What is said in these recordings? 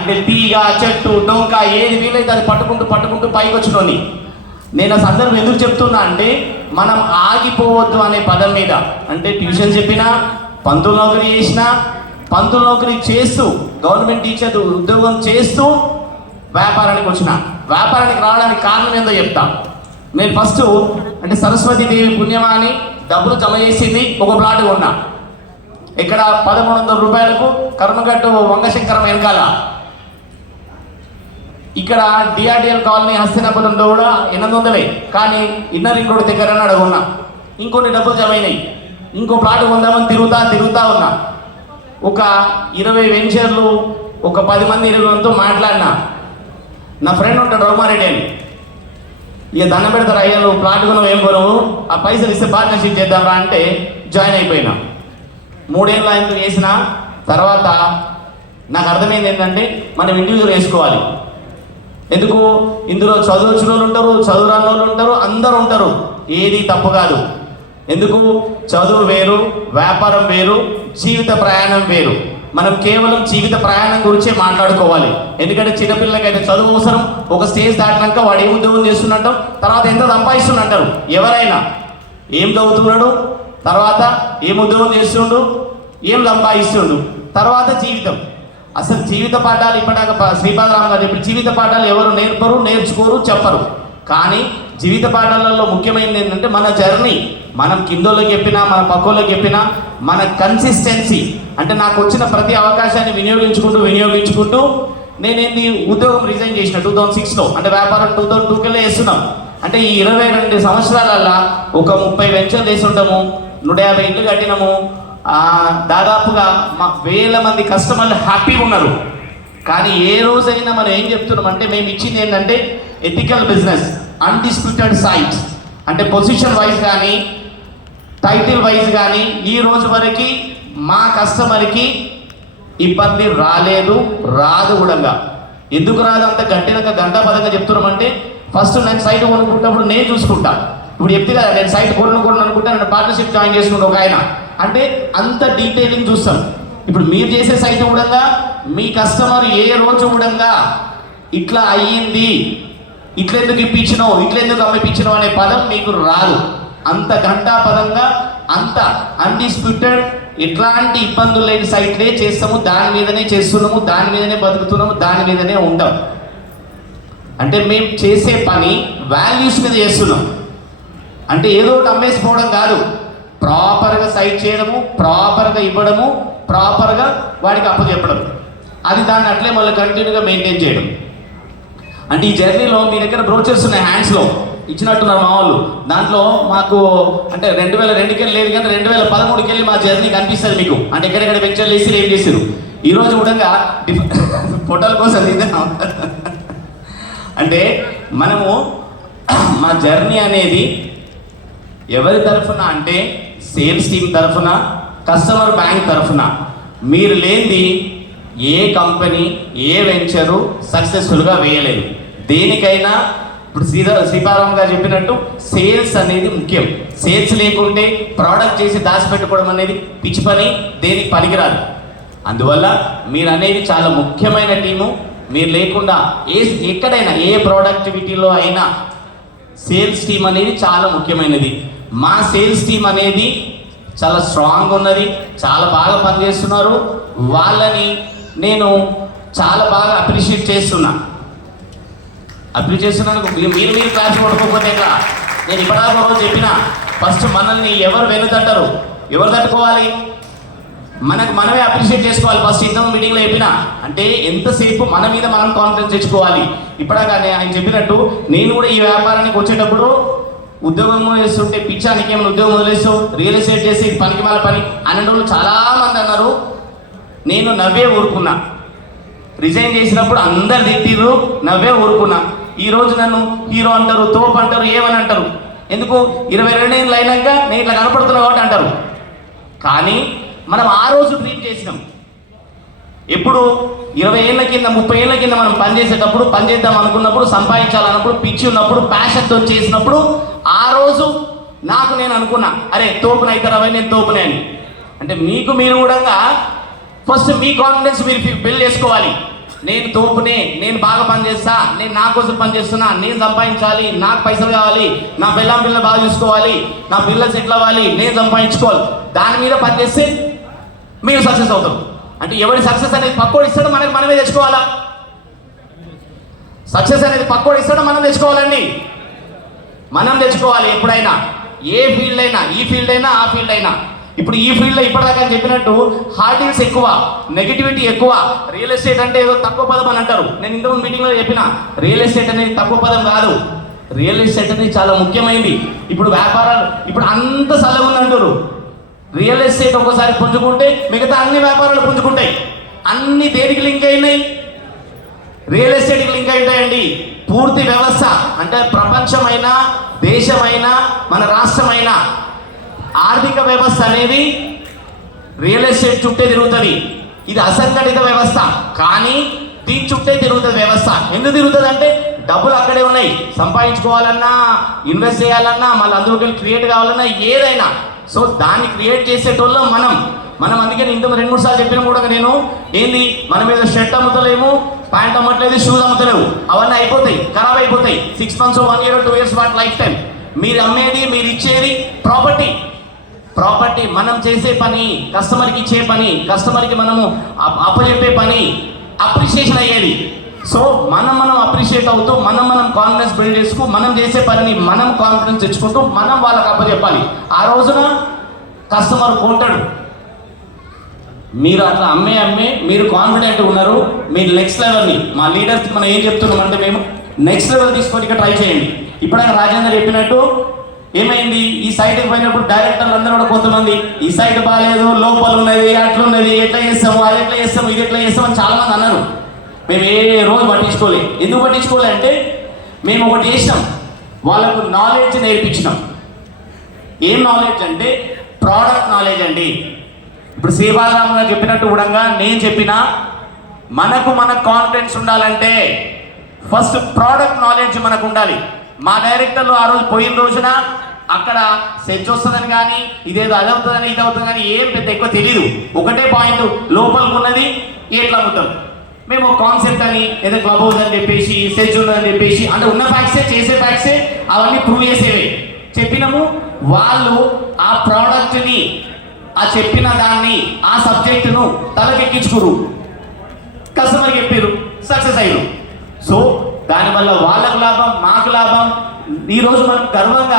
అంటే తీగ చెట్టు డొంక ఏది వీలైతే అది పట్టుకుంటూ పైకి వచ్చినోని. నేను ఆ సందర్భం ఎందుకు చెప్తున్నా అంటే మనం ఆగిపోవద్దు అనే పదం మీద. అంటే ట్యూషన్ చెప్పినా, పంతులు నౌకరీ చేసినా, పంతులు నౌకరీ చేస్తూ గవర్నమెంట్ టీచర్ ఉద్యోగం చేస్తూ వ్యాపారానికి వచ్చిన. వ్యాపారానికి రావడానికి కారణం ఏందో చెప్తా. నేను ఫస్ట్ అంటే సరస్వతి దేవి పుణ్యమా అని డబ్బులు జమ చేసింది ఒక ప్లాట్ కొన్నా. ఇక్కడ 1100 రూపాయలకు కర్మగట్టు వంగశంకరం వెనకాల. ఇక్కడ డిఆర్డిఎల్ కాలనీ హస్తినాపురంలో కూడా 800, కానీ ఇన్నర్ రింగ్ రోడ్ దగ్గర అడుగున్నా. ఇంకొన్ని డబ్బులు జమ అయినాయి. ఇంకో ప్లాట్ కొందామని తిరుగుతా ఉన్నా. ఒక 20 వెంచర్లు, ఒక 10 మంది 20 మందితో మాట్లాడినా. నా ఫ్రెండ్ ఉంటాడు రఘుమారెడ్డి అని. ఇక దండం పెడతారు, అయ్యా నువ్వు ప్లాట్ కొనవు ఏం కొనవు, ఆ పైసలు ఇస్తే పార్ట్నర్షిప్ చేద్దాంరా అంటే జాయిన్ అయిపోయినా. 3 ఏళ్ళు ఆయనతో చేసిన తర్వాత నాకు అర్థమైంది ఏంటంటే మనం ఇండివిజువల్ వేసుకోవాలి. ఎందుకు ఇందులో చదువు వచ్చిన వాళ్ళు ఉంటారు, చదువు రాని వాళ్ళు ఉంటారు, అందరూ ఉంటారు. ఏది తప్పు కాదు. ఎందుకు చదువు వేరు, వ్యాపారం వేరు, జీవిత ప్రయాణం వేరు. మనం కేవలం జీవిత ప్రయాణం గురించే మాట్లాడుకోవాలి. ఎందుకంటే చిన్నపిల్లలకైతే చదువు అవసరం. ఒక స్టేజ్ దాటినాక వాడు ఏం ఉద్యోగం చేస్తున్నట్టు, తర్వాత ఎంత సంపాదిస్తున్నట్టారు. ఎవరైనా ఏం చదువుతున్నాడు, తర్వాత ఏం ఉద్యోగం చేస్తుండు, ఏం సంపాదిస్తుండు, తర్వాత జీవితం. అసలు జీవిత పాఠాలు ఇప్పటిదాకా శ్రీపాదరామ గారు చెప్పి జీవిత పాఠాలు ఎవరు నేర్పరు, నేర్చుకోరు, చెప్పరు. కానీ జీవిత పాఠాలలో ముఖ్యమైనది ఏంటంటే మన జర్నీ. మనం కిందోళ్ళకి చెప్పినా, మన పక్కోళ్ళకి చెప్పినా, మన కన్సిస్టెన్సీ. అంటే నాకు వచ్చిన ప్రతి అవకాశాన్ని వినియోగించుకుంటూ నేనేంది ఉద్యోగం రిజైన్ చేసిన 2006లో. అంటే వ్యాపారం 2002 చేస్తున్నాం. అంటే ఈ 22 సంవత్సరాలల్లో ఒక 30 వెంచర్లు వేసి ఉంటాము, 150 ఇళ్ళు కట్టినాము. దాదాపుగా 1000 మంది కస్టమర్లు హ్యాపీగా ఉన్నారు. కానీ ఏ రోజైనా మనం ఏం చెప్తున్నాం అంటే మేము ఇచ్చింది ఏంటంటే ఎథికల్ బిజినెస్, అన్డిస్ప్యూటెడ్ సైట్స్. అంటే పొజిషన్ వైజ్ కానీ, టైటిల్ వైజ్ కానీ ఈ రోజు వరకు మా కస్టమర్కి ఇబ్బంది రాలేదు, రాదు కూడా. ఎందుకు రాదు అంత గంటాపదంగా చెప్తున్నామంటే ఫస్ట్ నేను సైట్ కొనుక్కుంటున్నప్పుడు నేను చూసుకుంటా. ఇప్పుడు చెప్తే కదా నేను సైట్ కొనుక్కోండి అనుకుంటా, నేను పార్ట్నర్షిప్ జాయిన్ చేసుకుంటా ఒక ఆయన. అంటే అంత డీటెయిలింగ్ చూస్తాం. ఇప్పుడు మీరు చేసే సైట్ కూడా మీ కస్టమర్ ఏ రోజు కూడా ఇట్లా అయ్యింది, ఇట్లెందుకు ఇప్పించినావు, ఇట్లెందుకు అమ్మిపించినావు అనే పదం మీకు రాదు. అంత ఘంటాపదంగా, అంత అన్డిస్ప్యూటెడ్, ఎట్లాంటి ఇబ్బందులు లేని సైట్లే చేస్తాము. దాని మీదనే చేస్తున్నాము, దాని మీదనే బతుకుతున్నాము, దాని మీదనే ఉంటాం. అంటే మేము చేసే పని వాల్యూస్ మీద చేస్తున్నాం. అంటే ఏదో ఒకటి అమ్మేసిపోవడం కాదు. ప్రాపర్గా సైట్ చేయడము, ప్రాపర్గా ఇవ్వడము, ప్రాపర్గా వాడికి అప్పచెప్పడం, అది దాన్ని అట్లే మళ్ళీ కంటిన్యూగా మెయింటైన్ చేయడం. అంటే ఈ జర్నీలో మీ దగ్గర బ్రోచర్స్ ఉన్నాయి, హ్యాండ్స్లో ఇచ్చినట్టున్నారు మా వాళ్ళు. దాంట్లో మాకు అంటే 2002కి లేదు కానీ 2013కి వెళ్ళి మా జర్నీ కనిపిస్తుంది మీకు. అంటే ఎక్కడెక్కడ వెంచర్లు వేసి ఏం చేశారు. ఈరోజు కూడా ఫోటోల కోసం అంటే మనము మా జర్నీ అనేది ఎవరి తరఫున అంటే సేల్స్ టీమ్ తరఫున, కస్టమర్ బ్యాంక్ తరఫున. మీరు లేనిది ఏ కంపెనీ, ఏ వెంచరు సక్సెస్ఫుల్గా వేయలేదు. దేనికైనా ఇప్పుడు శ్రీపాదరామ గారు చెప్పినట్టు సేల్స్ అనేది ముఖ్యం. సేల్స్ లేకుంటే ప్రోడక్ట్ చేసి దాచిపెట్టుకోవడం అనేది పిచ్చి పని, దేనికి పనికిరాదు. అందువల్ల మీరు అనేది చాలా ముఖ్యమైన టీము. మీరు లేకుండా ఎక్కడైనా ఏ ప్రోడక్టివిటీలో అయినా సేల్స్ టీమ్ అనేది చాలా ముఖ్యమైనది. మా సేల్స్ టీమ్ అనేది చాలా స్ట్రాంగ్ ఉన్నది, చాలా బాగా పనిచేస్తున్నారు. వాళ్ళని నేను చాలా బాగా అప్రిషియేట్ చేస్తున్నాను. మీరు క్లాస్ కొట్టుకోకపోతే ఎట్లా? నేను ఇప్పటిదాకా రోజు చెప్పిన ఫస్ట్ మనల్ని ఎవరు వెనుతంటారు, ఎవరు తట్టుకోవాలి, మనమే అప్రిషియేట్ చేసుకోవాలి. ఫస్ట్ ఇంత మీటింగ్లో చెప్పిన అంటే ఎంతసేపు మన మీద మనం కాన్ఫిడెన్స్ తెచ్చుకోవాలి. ఇప్పటిదాకా ఆయన చెప్పినట్టు నేను కూడా ఈ వ్యాపారానికి వచ్చేటప్పుడు ఉద్యోగం చేస్తుంటే పిచ్చానికి ఏమైనా ఉద్యోగం వదిలేస్తావు, రియల్ ఎస్టేట్ చేసి పనికి మన పని అనే వాళ్ళు చాలామంది అన్నారు. నేను నవ్వే ఊరుకున్నా. రిజైన్ చేసినప్పుడు అందరు తిట్టిర్రు, నవ్వే ఊరుకున్నా. ఈరోజు నన్ను హీరో అంటారు, తోపు అంటారు, ఏమని అంటారు. ఎందుకు 22 ఏళ్ళు అయినాక నేను ఇట్లా కనపడుతున్నావు కాబట్టి అంటారు. కానీ మనం ఆ రోజు డ్రీమ్ చేసినాం. ఎప్పుడు 20 ఏళ్ళ కింద, 30 ఏళ్ళ కింద మనం పనిచేసేటప్పుడు, పనిచేద్దాం అనుకున్నప్పుడు, సంపాదించాలన్నప్పుడు, పిచ్చి ఉన్నప్పుడు, ప్యాషన్తో చేసినప్పుడు ఆ రోజు నాకు నేను అనుకున్నా, అరే తోపునైతారా నేను తోపునే అని. అంటే మీకు మీరు కూడా ఫస్ట్ మీ కాన్ఫిడెన్స్ మీరు బిల్డ్ చేసుకోవాలి. నేను తోపునే, నేను బాగా పనిచేస్తా, నేను నా కోసం పనిచేస్తున్నా, నేను సంపాదించాలి, నాకు పైసలు కావాలి, నా పిల్లలు బాగా చూసుకోవాలి, నా పిల్లలు సెటిల్ అవ్వాలి, నేను సంపాదించుకోవాలి, దాని మీద పనిచేస్తే మీరు సక్సెస్ అవుతారు. అంటే ఎవరి సక్సెస్ అనేది పక్కోడు ఇస్తాడో మనమే తెచ్చుకోవాలా? సక్సెస్ అనేది పక్కోడు ఇస్తాడో మనం తెచ్చుకోవాలండి. మనం తెచ్చుకోవాలి ఎప్పుడైనా, ఏ ఫీల్డ్ అయినా, ఈ ఫీల్డ్ అయినా ఆ ఫీల్డ్ అయినా. ఇప్పుడు ఈ ఫీల్డ్లో ఇప్పటిదాకా చెప్పినట్టు హార్డిల్స్ ఎక్కువ, నెగిటివిటీ ఎక్కువ. రియల్ ఎస్టేట్ అంటే ఏదో తక్కువ పదం అని అంటారు. నేను ఇంతకుముందు మీటింగ్లో చెప్పిన రియల్ ఎస్టేట్ అనేది తక్కువ పదం కాదు. రియల్ ఎస్టేట్ అనేది చాలా ముఖ్యమైనది. ఇప్పుడు వ్యాపారాలు ఇప్పుడు అంత సలహా ఉందంటారు. రియల్ ఎస్టేట్ ఒకసారి పుంజుకుంటే మిగతా అన్ని వ్యాపారాలు పుంజుకుంటాయి. అన్ని దేనికి లింక్ అయినాయి? రియల్ ఎస్టేట్కి లింక్ అవుతాయండి. పూర్తి వ్యవస్థ అంటే ప్రపంచమైనా, దేశమైనా, మన రాష్ట్రమైనా ఆర్థిక వ్యవస్థ అనేది రియల్ ఎస్టేట్ చుట్టే తిరుగుతుంది. ఇది అసంఘటిత వ్యవస్థ, కానీ దీని చుట్టే తిరుగుతుంది వ్యవస్థ. ఎందుకు తిరుగుతుంది అంటే డబ్బులు అక్కడే ఉన్నాయి. సంపాదించుకోవాలన్నా, ఇన్వెస్ట్ చేయాలన్నా, మళ్ళీ అందులోకి క్రియేట్ కావాలన్నా, ఏదైనా. సో దాన్ని క్రియేట్ చేసేటోళ్ళు మనం అందుకే ఇంత 2-3 సార్లు చెప్పిన కూడా నేను ఏంది, మనం ఏదో షర్ట్ అమ్ముతలేము, ప్యాంట్ అమ్మట్లేదు, షూస్ అమ్ముతలేవు, అవన్నీ అయిపోతాయి, ఖరాబ్ అయిపోతాయి. 6 months, 1 year, 2 years వాటి లైఫ్ టైం. మీరు అమ్మేది, మీరు ఇచ్చేది ప్రాపర్టీ. మనం చేసే పని, కస్టమర్కి ఇచ్చే పని, కస్టమర్కి మనము అప్పచెప్పే పని అప్రిషియేషన్ అయ్యేది. సో మనం అప్రిషియేట్ అవుతూ మనం కాన్ఫిడెన్స్ బిల్డ్ చేసుకు మనం చేసే పనిని మనం కాన్ఫిడెన్స్ తెచ్చుకుంటూ మనం వాళ్ళకి అప్పచెప్పాలి. ఆ రోజున కస్టమర్ కొంటాడు. మీరు అట్లా అమ్మే మీరు కాన్ఫిడెంట్ ఉన్నారు. మీరు నెక్స్ట్ లెవెల్ని మా లీడర్స్కి మనం ఏం చెప్తున్నామంటే మేము నెక్స్ట్ లెవెల్ తీసుకొని ట్రై చేయండి. ఇప్పుడైనా రాజేందర్ చెప్పినట్టు ఏమైంది, ఈ సైట్కి పోయినప్పుడు డైరెక్టర్లు అందరూ కూడా కొంతమంది ఈ సైట్ బాగాలేదు, లోపల ఉన్నది, అట్లున్నది, ఎట్లా చేస్తాము, అది ఎట్లా చేస్తాము, ఇది ఎట్లా చేస్తాము అని చాలా మంది అన్నారు. మేము ఏ రోజు పట్టించుకోలే. ఎందుకు పట్టించుకోలే అంటే మేము ఒకటి చేసినాం, వాళ్ళకు నాలెడ్జ్ నేర్పించినాం. ఏం నాలెడ్జ్ అంటే ప్రోడక్ట్ నాలెడ్జ్ అండి. ఇప్పుడు శ్రీబాలరామ గారు చెప్పినట్టు కూడా నేను చెప్పిన మనకు కాన్ఫిడెన్స్ ఉండాలంటే ఫస్ట్ ప్రోడక్ట్ నాలెడ్జ్ మనకు ఉండాలి. మా డైరెక్టర్లు ఆ రోజు పోయిన రోజున అక్కడ సెజ్ వస్తుందని కానీ ఇదేదో అది అవుతుందని ఇది అవుతుంది కానీ ఏం పెద్ద ఎక్కువ తెలియదు. ఒకటే పాయింట్, లోపలికి ఉన్నది ఎట్లా అమ్ముతాం. మేము కాన్సెప్ట్ అని ఏదో క్లబ్ హౌస్ అని చెప్పేసి, సెజ్ ఉందని చెప్పేసి, అంటే ఉన్న ఫ్యాక్ట్సే, చేసే ఫ్యాక్ట్సే, అవన్నీ ప్రూవ్ చేసేవే చెప్పినాము. వాళ్ళు ఆ ప్రోడక్ట్ని, ఆ చెప్పిన దాన్ని, ఆ సబ్జెక్టును తలకెక్కించుకురు, కస్టమర్కి చెప్పారు, సక్సెస్ అయ్యారు. సో దానివల్ల వాళ్ళకు లాభం, మాకు లాభం. ఈరోజు మనం గర్వంగా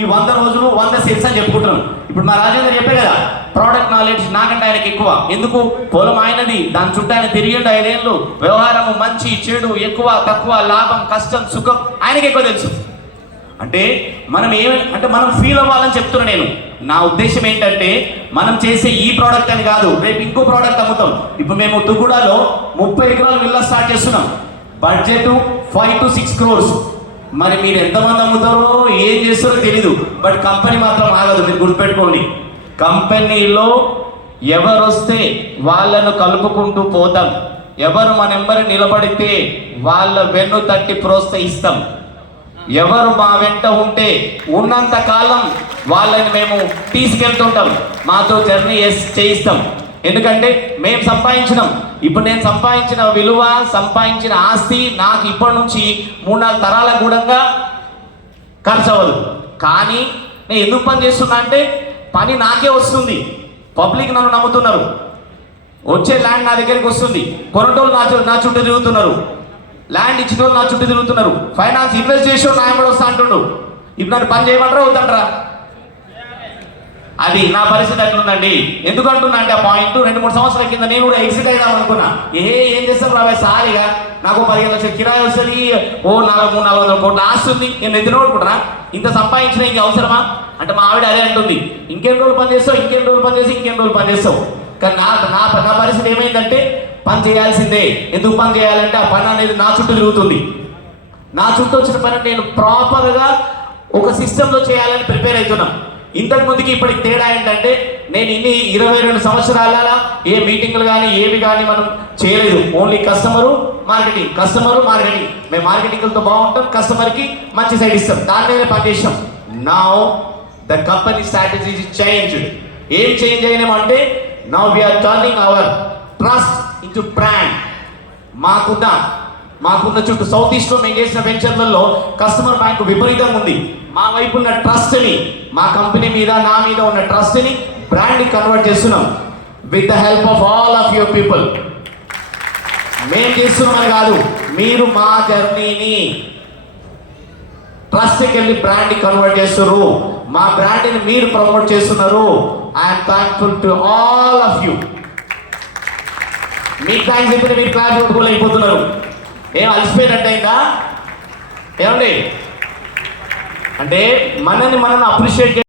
ఈ 100 రోజులు 100 సేల్స్ అని చెప్పుకుంటున్నాం. ఇప్పుడు మా రాజేందర్ చెప్పే కదా, ప్రోడక్ట్ నాలెడ్జ్ నాకంటే ఆయనకి ఎక్కువ. ఎందుకు? పొలం ఆయనది, దాని చుట్టూ ఆయన తిరిగిండు 5 ఏళ్ళు. వ్యవహారము, మంచి చెడు, ఎక్కువ తక్కువ, లాభం కష్టం సుఖం ఆయనకి ఎక్కువ తెలుసు. అంటే మనం ఫీల్ అవ్వాలని చెప్తున్నా నేను. నా ఉద్దేశం ఏంటంటే మనం చేసే ఈ ప్రోడక్ట్ అని కాదు, రేపు ఇంకో ప్రోడక్ట్ అమ్ముతాం. ఇప్పుడు మేము తుగుడాలో 30 ఎకరాల విల్లా స్టార్ట్ చేస్తున్నాం. Budget 5 to 6 crores. మరి మీరు ఎంతమంది అమ్ముతారో ఏం చేస్తారో తెలీదు, బట్ కంపెనీ మాత్రం ఆగదు. మీరు గుర్తుపెట్టుకోండి, కంపెనీలో ఎవరు వస్తే వాళ్ళను కలుపుకుంటూ పోతాం. ఎవరు మన నెంబర్ నిలబడితే వాళ్ళ వెన్ను తట్టి ప్రోత్సహిస్తాం. ఎవరు మా వెంట ఉంటే ఉన్నంత కాలం వాళ్ళని మేము తీసుకెళ్తుంటాం, మాతో జర్నీ చేయిస్తాం. ఎందుకంటే మేము సంపాదించినాం. ఇప్పుడు నేను సంపాదించిన విలువ, సంపాదించిన ఆస్తి నాకు ఇప్పటి నుంచి 3-4 తరాల కూడా ఖర్చు అవ్వదు. కానీ నేను ఎందుకు పని చేస్తున్నా అంటే పని నాకే వస్తుంది, పబ్లిక్ నన్ను నమ్ముతున్నారు, వచ్చే ల్యాండ్ నా దగ్గరికి వస్తుంది, కొనటోళ్ళు నా చుట్టూ తిరుగుతున్నారు, ల్యాండ్ ఇచ్చిన వాళ్ళు నా చుట్టూ తిరుగుతున్నారు, ఫైనాన్స్ ఇన్వెస్ట్ చేసి నా కూడా వస్తా అంటుండు. ఇప్పుడు నన్ను పని చేయమంటారా వద్దంటారా? అది నా పరిస్థితి అట్లుందండి. ఎందుకంటున్నా అంటే ఆ పాయింట్ 2-3 సంవత్సరాల కింద నేను కూడా ఎగ్జిట్ అయిదాం అనుకున్నా. ఏం చేస్తాం రావే, సారిగా నాకు 15 లక్షల కిరాయి వస్తుంది, 400-400 కోట్ల ఆస్తి ఉంది, నేను ఎదురు అనుకుంటున్నా. ఇంత సంపాదించిన ఇంక అవసరమా అంటే మా ఆవిడ అదే అంటుంది, ఇంకెన్ని రోజులు పని చేస్తావు, ఇంకెన్ని రోజులు పని చేసి ఇంకెన్ని రోజులు పని చేస్తావు. కానీ నా పరిస్థితి ఏమైందంటే పని చేయాల్సిందే. ఎందుకు పని చేయాలంటే ఆ పని అనేది నా చుట్టూ తిరుగుతుంది. నా చుట్టూ వచ్చిన పని నేను ప్రాపర్గా ఒక సిస్టంలో చేయాలని ప్రిపేర్ అవుతున్నాం. ఇంతకు ముందుకి ఇప్పటికి తేడా ఏంటంటే నేను 22 సంవత్సరాల ఏ మీటింగ్లు కానీ ఏవి కానీ మనం చేయలేదు. Only customer marketing. మేము మార్కెటింగ్తో బాగుంటాం, కస్టమర్కి మంచి సైడ్ ఇస్తాం, దాని మీద పనిచేస్తాం. Now the company strategy changed. ఏం చేంజ్ అయినామంటే now we are turning our trust into brand. మాకున్న చుట్టూ సౌత్ ఈస్ట్ లో మేము చేసిన వెంచర్లలో కస్టమర్ బ్యాంక్ విపరీతంగా ఉంది. మా వైపు ఉన్న ట్రస్ట్ని, మా కంపెనీ మీద నా మీద ఉన్న ట్రస్ట్ని బ్రాండ్ కన్వర్ట్ చేస్తున్నాం with the help of all of your people. మేము చేస్తున్నామని కాదు, మీరు మా జర్నీని ట్రస్ట్కి వెళ్ళి బ్రాండ్ కన్వర్ట్ చేస్తున్నారు. మా బ్రాండ్ని మీరు ప్రమోట్ చేస్తున్నారు. I'm thankful to all of you. మీకు థ్యాంక్స్ చెప్పిన మీరు క్లాస్ కొట్టుకోలేకపోతున్నారు. ఏం అలసిపోయినట్టయిందా? ఏమండి అంటే మనల్ని అప్రిషియేట్